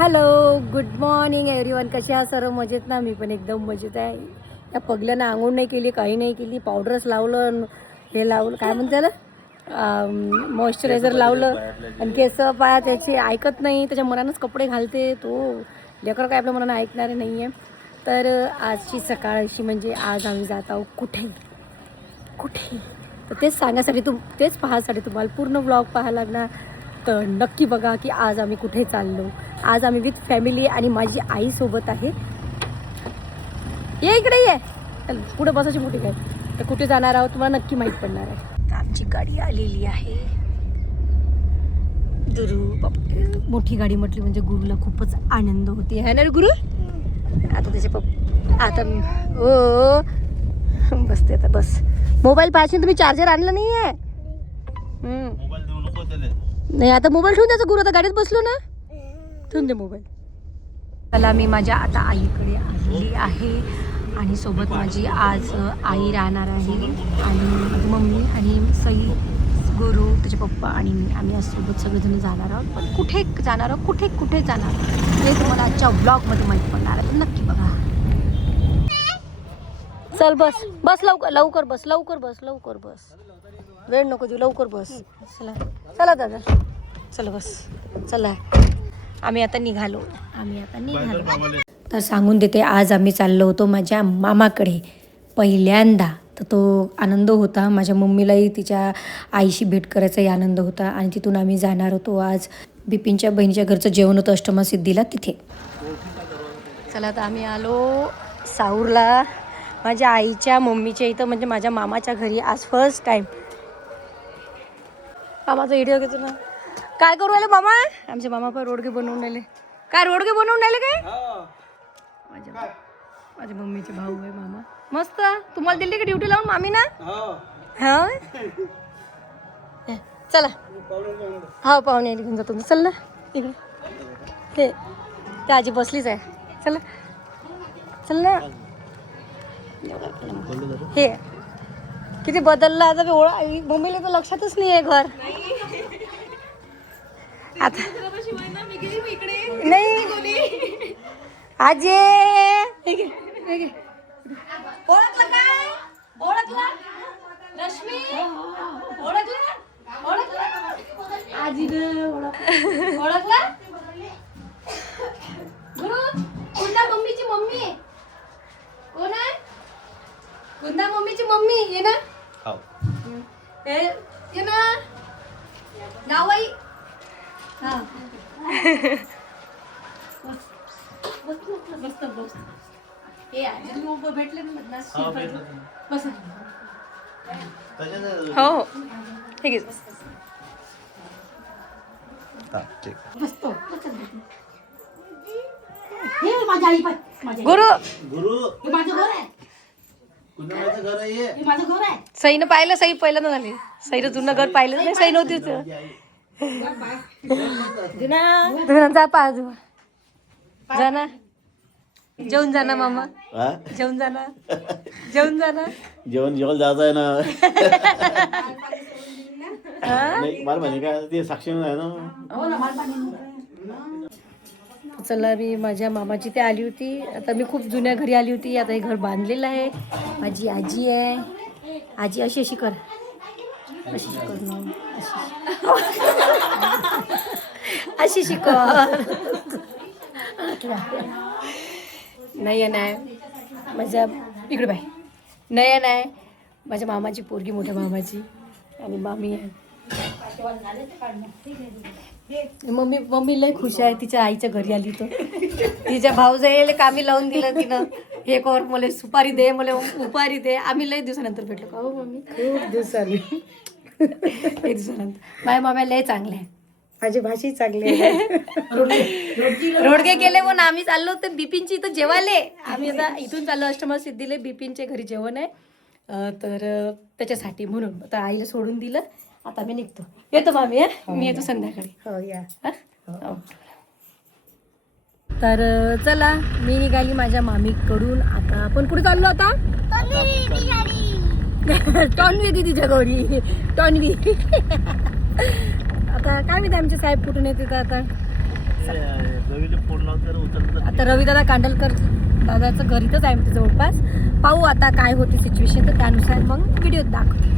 Hello, good morning everyone. कसे आहात सर्व? मजेत ना? मी पण एकदम मजेत आहे. त्या पगल्यानं आंघोळ नाही केली, काही नाही केली, पावडरच लावलं, हे लावलं, काय म्हणते त्याला, मॉइश्चरायझर लावलं आणि केस पाया त्याची ऐकत नाही, त्याच्या मनानंच कपडे घालते. तो लेकरं काय आपल्या मनानं ऐकणारे नाही आहे. तर आजची सकाळ अशी म्हणजे आज आम्ही जात आहोत कुठे कुठे तर तेच सांगण्यासाठी तेच पाहण्यासाठी तुम्हाला पूर्ण व्लॉग पाहायला लागणार. तर नक्की बघा की आज आम्ही कुठे चाललो. आज आम्ही विथ फॅमिली आणि माझी आई सोबत आहे. ये इकडे ये, चल पुढे बसायची मोठी काय. तर कुठे जाणार आहोत तुम्हाला नक्की माहीत पडणार आहे. तर आमची गाडी आलेली आहे. गुरु मोठी गाडी म्हटली म्हणजे गुरुला खूपच आनंद होते है ना रे गुरु. आता त्याचे आता हो बसते आता. बस मोबाईल पाहिजे. तुम्ही चार्जर आणलं नाही आहे. नाही आता मोबाईल ठेवून द्यायचा. गुरु आता गाडीत बसलो ना, ठेवून दे मोबाईल. मला मी माझ्या आता आईकडे आलेली आहे आणि सोबत माझी आज आई राहणार आहे आणि माझी मम्मी आणि सई, गुरु, त्याचे पप्पा आणि मी. आम्ही आज सोबत सगळेजण जाणार आहोत. पण कुठे जाणार आहोत, कुठे जाणार हे तुम्हाला आजच्या ब्लॉगमध्ये माहीत पडणार आहे. नक्की बघा. चल बस बस, लवकर बस, लवकर बस, वेळ नको देऊ, लवकर बस. चला दादा, चला बस, चला. आम्ही आता निघालो. तर सांगून देते, आज आम्ही चाललो होतो माझ्या मामाकडे पहिल्यांदा. तर तो आनंद होता. माझ्या मम्मीलाही तिच्या आईशी भेट करायचाही आनंद होता. आणि तिथून आम्ही जाणार होतो आज बिपिनच्या बहिणीच्या घरचं जेवण होतं अष्टमासिद्धीला, तिथे. चला आता आम्ही आलो साऊरला, माझ्या आईच्या मम्मीच्या इथं, म्हणजे माझ्या मामाच्या घरी. आज फर्स्ट टाईम मामाचा व्हिडिओ घेतो ना. काय करू राहिले मामा? आमचे मामा पण रोडगे बनवून राहिले. काय रोडगे बनवून राहिले काय? माझ्या मम्मीचे भाऊ आहे मामा. मस्त. तुम्हाला दिली की ड्युटी लावून मामी ना? हा चला. हा पाहुणे घेऊन जातो. चल ना इकडे. हे त्या आजी बसलीच आहे. चला चल ना. हे किती बदललं आता. मम्मीला तर लक्षातच नाही आहे घर. आता नाही आजी ओळखलं काय? ओळखलं रश्मी? ओळखलं आजी ओळखलं. गुरु कुंदा मम्मीची मम्मी कोण आहे? कुंदा मम्मीची मम्मी ये ना. ये ना नावाई. हा बस. हे आजी उभं भेटले ना बस. हो ठीक आहे. बसतो. हे माझ्या आई पण गुरु हे माझं घर आहे. हे माझं घर आहे. सईनं पाहिलं. सई पहिल्यांदा झाली. सईनं जुनं घर पाहिलं नाही. सई नव्हती जा पा जाना. जेवून जाना मामा. जेवून जाना. जेवण जायचं आहे ना. मला म्हणे काय ते साक्षी आहे ना. चला मी माझ्या मामाची ते आली होती. आता मी खूप जुन्या घरी आली होती. आता हे घर बांधलेलं आहे. माझी आजी आहे. आजी अशी कर, अशी कर ना, अशी शिकव. नयन आहे माझ्या इकडे बाई. नयन आहे माझ्या मामाची पोरगी, मोठ्या मामाची. आणि मामी आहे. मम्मी लय खुश आहे. तिच्या आईच्या घरी आली तर तिच्या भाऊजाईला कामी लावून दिलं तिनं. हे कर मला सुपारी दे, मला उपारी दे. आम्ही लय दिवसानंतर भेटलो का हो मम्मी. खूप दिवसांनी. एक दिवसानंतर. माझ्या माम्या लय चांगले आहे. माझी भाषी चांगली आहे. रोडगे केले म्हणून आम्ही चाललो तर बिपिनची इथं जेवायले. आम्ही आता इथून चाललो अष्टमासिद्धीले. बिपिनच्या घरी जेवण आहे. तर त्याच्यासाठी म्हणून आता आईला सोडून दिलं. आता मी निघतो. येतो मामी. मी येतो संध्याकाळी. हो या. तर चला मी निघाली माझ्या मामीकडून. आता आपण कुठे चाललो आता? टॉनवी दीदीच्या घरी. टॉनवी. आता काय माहिती आमचे साहेब कुठून येते आता. आता रवी दादा कांडलकर दादाचं घर इथंच आहे म्हणजे जवळपास. पाहू आता काय होती सिच्युएशन, तर त्यानुसार मग व्हिडिओ दाखवते.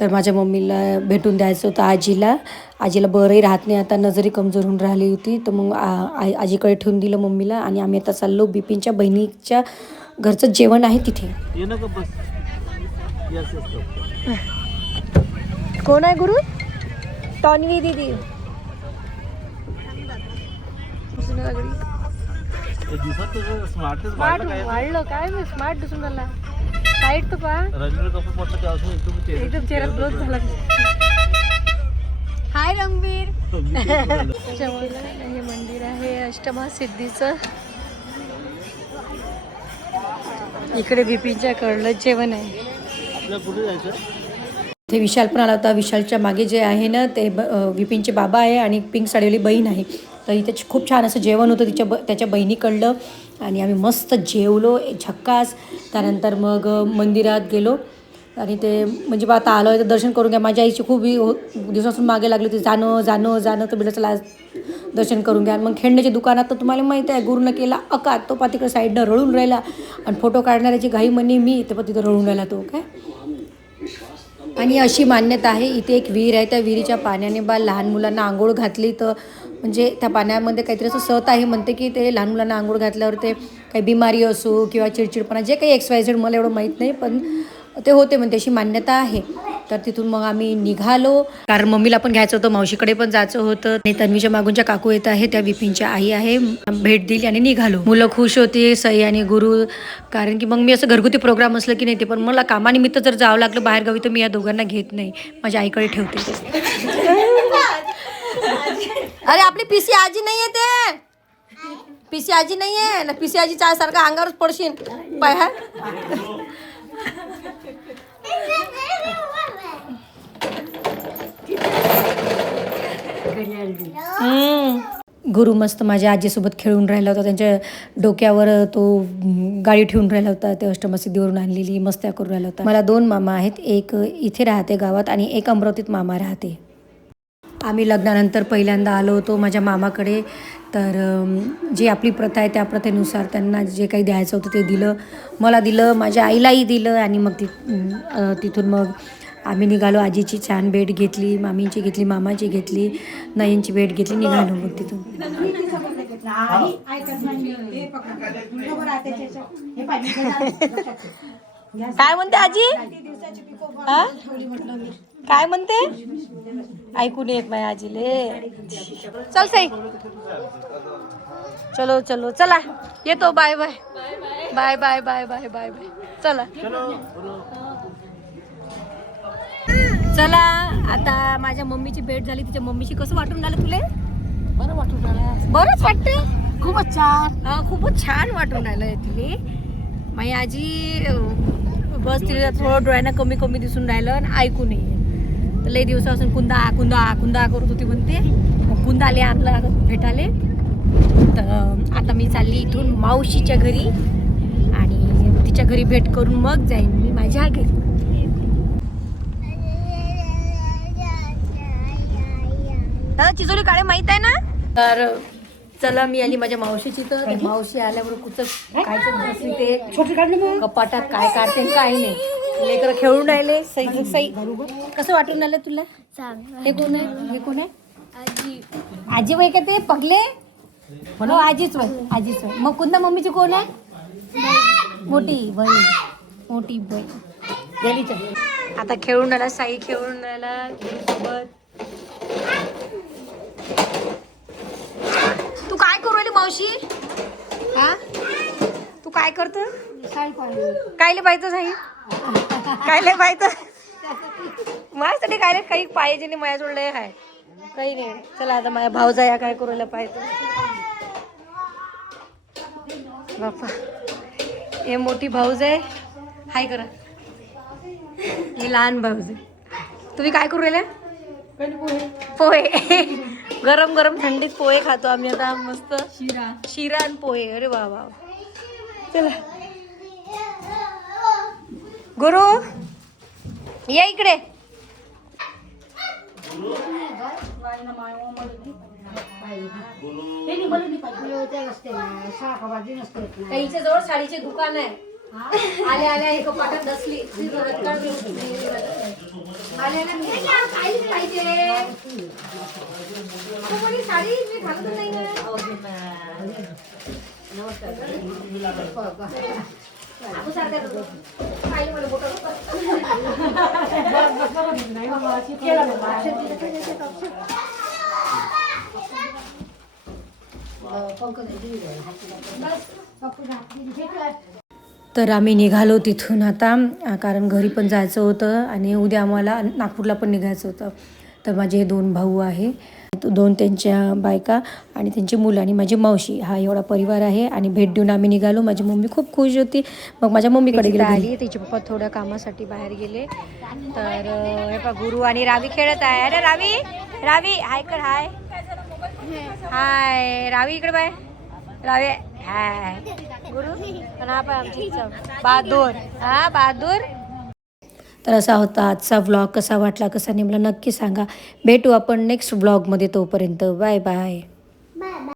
तर माझ्या मम्मीला भेटून द्यायचं होतं आजीला बरंही राहत नाही आता, नजरी कमजोर होऊन राहिली होती. तर मग आजीकडे ठेवून दिलं मम्मीला आणि आम्ही आता चाललो बिपिनच्या बहिणीच्या घरचं जेवण आहे तिथे. कोण आहे गुरु? टॉनवी दीदी. वाढलं काय मी स्मार्ट दिसून राहिला. साईड तो पहा एकदम चेहरा ग्रोथ झाला. हाय रणवीर. हे मंदिर आहे अष्टमा सिद्धीचं. इकडे बिपिनच्या कडलं जेवण आहे. ते विशाल पण आला होता. विशालच्या मागे जे आहे ना ते विपिनचे बाबा आहे आणि पिंक साडीवाली बहीण आहे. तर इथे खूप छान असं जेवण होतं त्याच्या बहिणीकडलं आणि आम्ही मस्त जेवलो झक्कास. त्यानंतर मग मंदिरात गेलो आणि ते म्हणजे बा आता आलो आहे तर दर्शन करून घ्या. माझ्या आईची खूप दिवसापासून मागे लागली होती जाणं तर बिलाचं लाज दर्शन करून घ्या. मग खेळण्याच्या दुकानात तर तुम्हाला माहीत आहे गुरुनं केला अकात. तो पा तिकडे साईडनं रडून राहिला आणि फोटो काढणाऱ्याची घाई म्हणे मी ते पण तिथं रडून राहिला तो काय. आणि अशी मान्यता आहे इथे एक विहीर आहे, त्या विहिरीच्या पाण्याने बा लहान मुलांना आंघोळ घातली तर म्हणजे त्या पाण्यामध्ये काहीतरी असं सत आहे म्हणते की ते लहान मुलांना आंघोळ घातल्यावर ते काही बिमारी असो किंवा चिडचिडपणा जे काही XYZ मला एवढं माहीत नाही पण ते होते म्हणते अशी मान्यता आहे. तर तिथून मग आम्ही निघालो कारण मम्मीला पण घ्यायचं होतं, मावशीकडे पण जायचं होतं. आणि तन्वीच्या मागूनच्या काकू येत आहे त्या विपिनच्या आई आहे. भेट दिली आणि निघालो. मुलं खुश होती सई आणि गुरु, कारण की मग मी असं घरगुती प्रोग्राम असलं की नाही ते पण मला कामानिमित्त जर जावं लागलं बाहेरगावी तर मी या दोघांना घेत नाही, माझ्या आईकडे ठेवते. अरे आपली पिसी आजी नाही आहे ते, पिसी आजी नाही आहे ना. पिसी आजी चाय सारखा अंगावरच पडशील पाय. हा गुरु मस्त माझ्या आजीसोबत खेळून राहिला होता. त्यांच्या डोक्यावर तो गाडी ठेवून राहिला होता. ते अष्टमसिद्धीवरून आणलेली मस्त्या करून राहिला होता. मला 2 मामा आहेत, एक इथे राहते गावात आणि एक अमरावतीत मामा राहते. आम्ही लग्नानंतर पहिल्यांदा आलो होतो माझ्या मामाकडे. तर जी आपली प्रथा आहे त्या प्रथेनुसार त्यांना जे काही द्यायचं होतं ते दिलं, मला दिलं, माझ्या आईलाही दिलं. आणि मग तिथून मग आम्ही निघालो. आजीची छान भेट घेतली, मामींची घेतली, मामाची घेतली, नाईंची भेट घेतली, निघालो मग तिथून. काय म्हणते आजी? काय म्हणते? ऐकून येत माझ्या आजीले. चल साई चलो चलो चला येतो. Bye bye bye bye bye bye bye bye. चला चला आता माझ्या मम्मीची भेट झाली. तिच्या मम्मीशी कसं वाटून राहिलं तुले? बरं वाटून राहिलं. बरंच वाटते. खूपच छान. खूपच छान वाटून राहिलं तुले. माझी आजी बस तिला थोडं डोळ्यांना कमी कमी दिसून राहिलं आणि ऐकू नये. तर लई दिवसापासून कुंदा कुंदा कुंदा करत होती म्हणते. मग कुंदाले आणलं भेटाले. तर आता मी चालली इथून मावशीच्या घरी आणि तिच्या घरी भेट करून मग जाईन मी माझ्या घरी. चिजोली काळे माहित आहे ना. तर चला मी आली माझ्या मावशीची. तर मावशी आल्यावर कुठं कायचं ते कपाटात काय काढते काय नाही. लेकरं खेळून राहिले. सई कसं वाटून राहिलं तुला? हे कोण आहे? हे कोण आहे? आजी वय का ते पगले म्हणून आजीच वय. मग कुंदा मम्मीची कोण आहे? मोठी बहीण. आता खेळून राहिला साई, खेळून राहिला सोबत. तू काय करू राहिली मावशी? हा तू काय करतो? कायले पाहिजे साई? कायले पाहिजे माझ्यासाठी? कायले काही पाहिजे नाही माझ्याजवळ लय आहे काही नाही. चला आता माझ्या भाऊजा या काय करूला पाहिजे बापा. हे मोठी भाऊज आहे. हाय करा. हे लहान भाऊज आहे. तुम्ही काय करू राहिल्या? पोहे. गरम गरम थंडीत पोहे खातो आम्ही आता मस्त. शिरा आणि पोहे. अरे वा वा. चला गुरु या इकडे. ताईच्या जवळ साडीचे दुकान आहे. आल्या आल्या एक पाठात बसली आल्या काहीच पाहिजे साडी मी घालत नाही ना. तर आम्ही निघालो तिथून आता, कारण घरी पण जायचं होतं आणि उद्या आम्हाला नागपूरला पण निघायचं होतं. तर माझे हे 2 भाऊ आहे, 2 त्यांच्या बायका आणि त्यांची मुलं आणि माझी मावशी, हा एवढा परिवार आहे. आणि भेट देऊन आम्ही निघालो. माझी मम्मी खूप खुश होती. मग माझ्या मम्मीकडे गेली. तिचे पप्पा थोड्या कामासाठी बाहेर गेले. तर हे पहा गुरु आणि रावी खेळत आहे. अरे रावी, रावी हाय कर, हाय हाय रावी, इकडे बाय रावी, हाय गुरु. पण हा पण आमची बहादूर, हा बहादूर. तर असा होता आजचा व्लॉग. कसा वाटला कसा नाही मला नक्की सांगा. भेटू आपण नेक्स्ट व्लॉगमध्ये. तोपर्यंत बाय बाय.